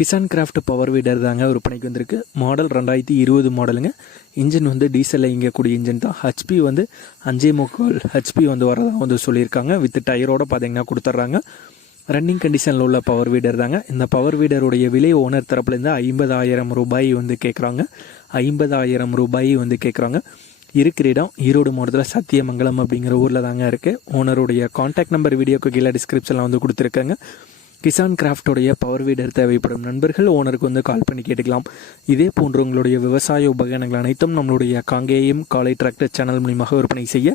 Kisan craft power வீடர் தாங்க விற்பனைக்கு வந்திருக்கு. மாடல் ரெண்டாயிரத்தி இருபது மாடலுங்க இன்ஜின் வந்து டீசலில் இயங்கக்கூடிய இன்ஜின் தான். ஹச்பி வந்து அஞ்சே முக்கால் ஹச்பி வந்து வரதாக வந்து சொல்லியிருக்காங்க. வித் டயரோட பார்த்தீங்கன்னா கொடுத்துட்றாங்க. ரன்னிங் கண்டிஷனில் உள்ள பவர் வீடர் தாங்க. இந்த பவர் வீடருடைய விலை ஓனர் தரப்புலேருந்து ஐம்பதாயிரம் ரூபாய் வந்து கேட்குறாங்க ஐம்பதாயிரம் ரூபாய் வந்து கேட்குறாங்க இருக்கிற இடம் ஈரோடு மாவட்டத்தில் சத்தியமங்கலம் அப்படிங்கிற ஊரில் தாங்க இருக்குது ஓனருடைய காண்டாக்ட் நம்பர் வீடியோக்கு கீழே டிஸ்கிரிப்ஷனில் வந்து கொடுத்துருக்காங்க. கிசான் கிராஃப்டோடைய பவர் வீடர் தேவைப்படும் நண்பர்கள் ஓனருக்கு வந்து கால் பண்ணி கேட்டுக்கலாம். இதே போன்று உங்களுடைய விவசாய உபகரணங்கள் அனைத்தும் நம்மளுடைய காங்கேயம் காலை டிராக்டர் சேனல் மூலியமாக விற்பனை செய்ய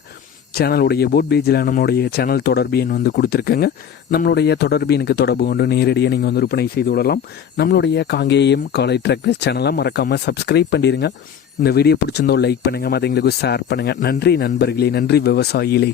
சேனலுடைய போட் பேஜில் நம்மளுடைய சேனல் தொடர்பு எண் வந்து கொடுத்துருக்கேங்க. நம்மளுடைய தொடர்பு எனக்கு தொடர்பு கொண்டு நேரடியாக நீங்கள் வந்து விற்பனை செய்து விடலாம் நம்மளுடைய காங்கேயம் காலை டிராக்டர் சேனலை மறக்காமல் சப்ஸ்கிரைப் பண்ணிடுங்க இந்த வீடியோ பிடிச்சிருந்தோ லைக் பண்ணுங்கள் மற்றவங்களுக்கு ஷேர் பண்ணுங்கள் நன்றி நண்பர்களே நன்றி விவசாயிகளே.